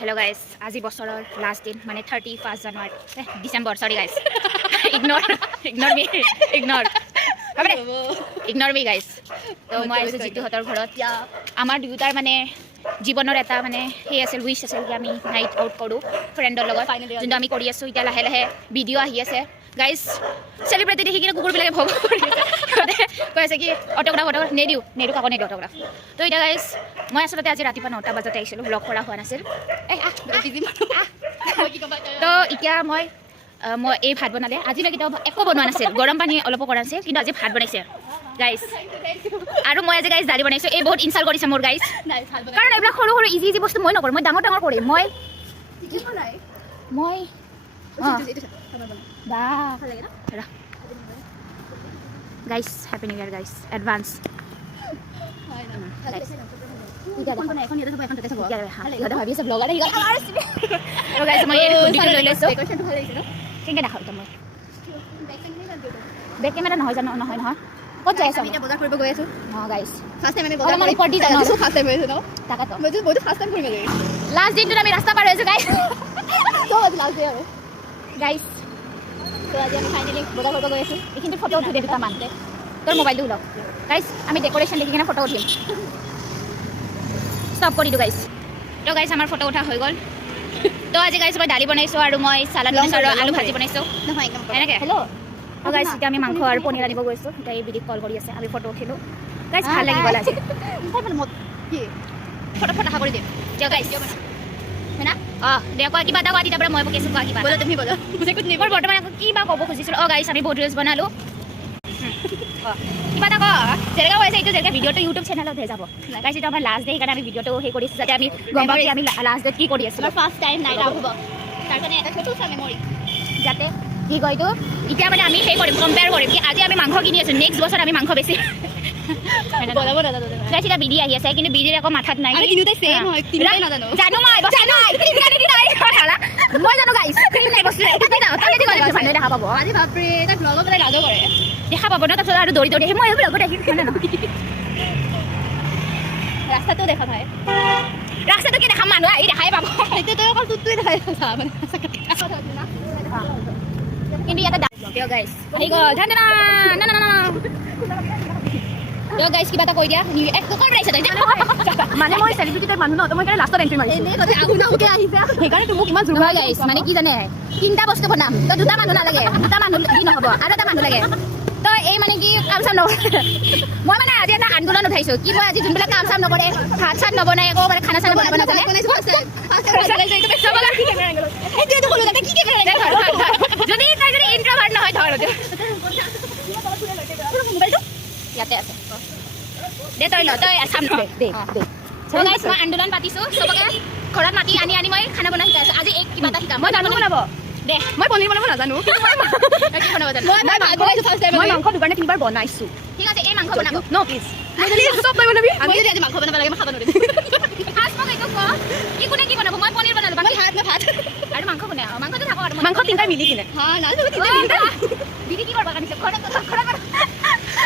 Hello guys, আজি বছৰৰ last দিন মানে 31 জানুৱাৰী ডিসেম্বৰ সৰি গাইস ignore me guys তো মই আজি জিতু হতৰ ঘৰত আমাৰ দুটাৰ মানে জীৱনৰ এটা মানে হে আছিল উইশ আছিল যে আমি নাইট আউট কৰো ফ্ৰেণ্ডৰ লগত যোনটো আমি কৰি আছো এতিয়া লাহে লাহে ভিডিঅ' আহি আছে গাইস সেলিব্ৰিটি দেখি কিনে কুকুৰ বিলাকে ভব কৈছে কি অটোগ্ৰাফ নেৰু কাকো নেৰু অটোগ্ৰাফ তো এতিয়া গাইস মই আসলে আজি ৰাতিপুৱা 9টা বজাতে আহিছিলো ব্লগ কৰা হোৱা নাছিল তো এতিয়া মই এই ভাত বনালে আজি না কিটা একো বনোৱা নাছিল গৰম পানী অলপ কৰা আছিল কিন্তু আজি ভাত বনাইছে গাইস আৰু মই আজি গাইস দালি বনাইছো এই বহুত ইনসাল্ট কৰিছে মোৰ গাইস কাৰণ এইবিলাক সৰু সৰু ইজি বস্তু মই নকৰো মই ডাঙৰ ডাঙৰ কৰিম মই বা গাইস হ্যাপি নিউ ইয়াৰ গাইস অ্যাডভান্স কেনেকৈ দেখাওঁ এতিয়া মই বেক কেমেৰা নহয় জানো নহয় নহয় ক'ত যাই আছো এতিয়া বজাৰ কৰিব গৈ আছো অঁ গাইছ ফাৰ্ষ্ট টাইম আমি বজাৰ কৰি দি জানো ফাৰ্ষ্ট টাইম হৈছে ন তাকাতো মইতো ফাৰ্ষ্ট টাইম কৰিব গৈ লাষ্ট দিনটোত আমি ৰাস্তা পাৰ হৈছো গাইছ তো আজি লাষ্ট ডে আৰু গাইছ তো আজি আমি ফাইনেলি বজাৰ কৰিব গৈ আছো এইখিনি ফটো উঠি দে দুটামান তোৰ মোবাইলটো ওলাও গাইছ আমি ডেকোৰেশ্যন দেখি কিনে ফটো উঠিম ষ্টপ কৰি দিওঁ গাইছ তো গাইছ আমাৰ ফটো উঠা হৈ গ'ল তো আজি গাইছ মই দালি বনাইছোঁ আৰু মই চালাড বনাইছোঁ আৰু আলু ভাজি বনাইছোঁ এনেকৈ হেল্ল' তো গাইছ এতিয়া আমি মাংস আৰু পনীৰ আনিব গৈছোঁ এতিয়া এই বিদিক কল কৰি আছে আমি ফটো উঠিলোঁ গাইছ ভাল লাগি গ'ল আজি ফটো ফটো আশা কৰি দিম দিয়ক গাইছ হয়না অঁ দে কোৱা কিবা এটা কোৱা তেতিয়াৰ পৰা মই পকিছোঁ কোৱা কিবা তুমি বলো মোৰ বৰ্তমান আকৌ কিবা ক'ব খুজিছিলোঁ অঁ গাইছ আমি বহুত ৰিলছ বনালোঁ কিবা এটা যেনেকৈ কৈছে এইটো যেনেকৈ ভিডিঅ'টো ইউটিউব চেনেলত যাব গাইছ এইটো আমাৰ লাষ্ট ডে সেইকাৰণে আমি ভিডিঅ'টো সেই কৰিছোঁ যাতে আমি গম পাওঁ আমি লাষ্ট ডেত কি কৰি আছোঁ ফাৰ্ষ্ট টাইম নাইট আউট হ'ব তাৰ কাৰণে এটা ফটো চাম মেমৰি যাতে কি কয় এইটো এতিয়া মানে আমি সেই কৰিম কম্পেয়াৰ কৰিম কি আজি আমি মাংস কিনি আছোঁ নেক্সট বছৰ আমি মাংস বেছি গাইছ এতিয়া বিধি আহি আছে কিন্তু বিধিৰ একো মাথাত নাই জানো মই জানো গাইছ দেখা পাব আজি বাপৰে এটা ব্লগত মানে লাজো কৰে দেখা পাব ন তাৰপিছত আৰু দৌৰি দৌৰি আহি মই ব্লগত আহিম মানে নহয় ৰাস্তাটো দেখা ভাই ৰাস্তাটো কি দেখাম মানুহ আহি দেখাই পাব সেইটো তই অকল তোৰটোৱে দেখাই মানে কিন্তু ইয়াতে গাইছ আহি গ'ল গাইছ কিবা এটা কৈ দিয়া ক'ৰ আহিছে তই মানে মই চেলিব্ৰিটি টাইপ মানুহ ন তো মই কাৰণে লাষ্টত এণ্ট্ৰি মাৰিছোঁ সেইকাৰণে মোক ইমান জোৰা গাইছ মানে কি জানে তিনিটা বস্তু বনাম তো দুটা মানুহ নালাগে দুটা মানুহ কি নহ'ব আৰু এটা মানুহ লাগে তো এই মানে কি কাম চাম নকৰে মই মানে আজি এটা আন্দোলন উঠাইছোঁ কি মই আজি যোনবিলাক কাম চাম নকৰে ভাত চাত নবনাই একো মানে খানা চানা বনাব নাজানে যদি তাই যদি ইণ্ট্ৰভাৰ্ট নহয় ধৰ ইয়াতে আছে দে তই ল তই চাম দে মই আন্দোলন পাতিছোঁ চবকে ঘৰত মাতি আনি আনি মই খানা বনাই শিকাইছোঁ আজি এই কিবা এটা শিকাম মই জানো বনাব দে মই পনীৰ বনাব নাজানো মই মাংস দুবাৰ নে তিনিবাৰ বনাইছোঁ ঠিক আছে এই মাংস বনাব ন প্লিজ চব তই বনাবি আমি যদি আজি মাংস বনাব লাগে মই খাব নোৱাৰিম ফাৰ্ষ্ট মোক এইটো ক কি কোনে কি বনাব মই পনীৰ বনালোঁ বাকী ভাত আৰু মাংস কোনে মাংসটো থাকক আৰু মাংস তিনিটা মিলি কিনে বিধি কি কৰিব কাৰণে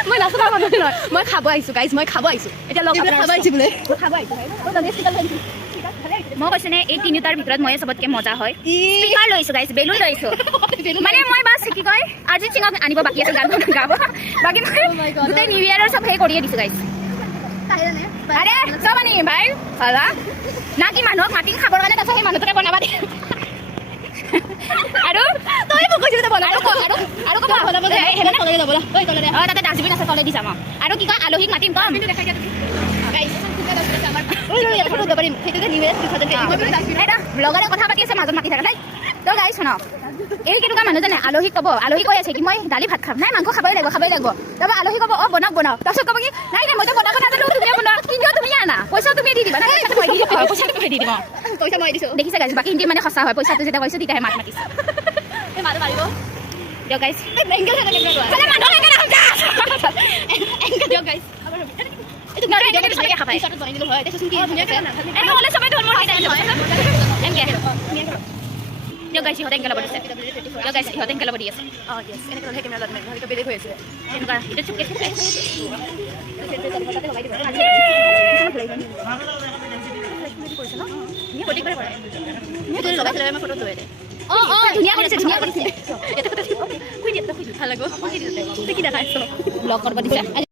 মই লাষ্টত মানুহ নহয় মই খাব আহিছোঁ গাইজ মই খাব আহিছোঁ এতিয়া লগ খাব আহিছোঁ বোলে খাব আহিছোঁ মই কৈছোঁ নে এই তিনিটাৰ ভিতৰত মই চবতকৈ মজা হয় স্পীকাৰ লৈছোঁ গাইছ বেলুন লৈছোঁ মানে মই বাছ কি কয় অৰিজিত সিঙক আনিব বাকী আছে গান গাব বাকী গোটেই নিউ ইয়েৰৰ চব সেই কৰিয়ে দিছোঁ গাইছ আৰে চব আনি ভাই ভালা না কি মানুহক মাতি খাবৰ কাৰণে তাৰপিছত সেই মানুহটোকে বনাবা দিয়ে আৰু তই মোক কৈছিলি তাতে ডাষ্টবিন আছে তলে দি যাম আৰু কি কয় আলহীক মাতিম কম ব্লগাৰে কথা পাতি আছে মাজত মাতি থাকে নাই তই গাইছ শুনক এই কেনেকুৱা মানুহ জানে আলহী ক'ব আলহী কৈ আছে কি মই দালি ভাত খাম নাই মাংস খাবই লাগিব তাৰপৰা আলহী ক'ব অঁ বনাওক তাৰপিছত ক'ব কি নাই নাই মইতো বনাব নাজানো তুমিয়ে বনোৱা কিন্তু তুমি আনা পইচা তুমি দি দিবা পইচাটো মই দি দিম পইচা মই দিছোঁ দেখিছে গাইছ বাকী হিন্দী মানে সঁচা হয় পইচাটো যেতিয়া কৈছোঁ তেতিয়াহে মাত মাতিছোঁ মানুহ মাৰিব দিয়ক গাইছ Yo guys, sihote engke labo dise. Yo guys, sihote engke labo di আছে. Oh yes, এনেকে লহে কেমেৰা লগাই নহলে বেলেগ হৈ আছে। এনেকা এটা চুপকে। প্ৰত্যেকবাৰে কৰে লগাই পেলাই মই ফটো লৈ দে ধুনীয়া কৰিছে ধুনীয়া কৰিছে ভাল লাগিব কি দেখাইছ ব্লগ কৰিব দিছে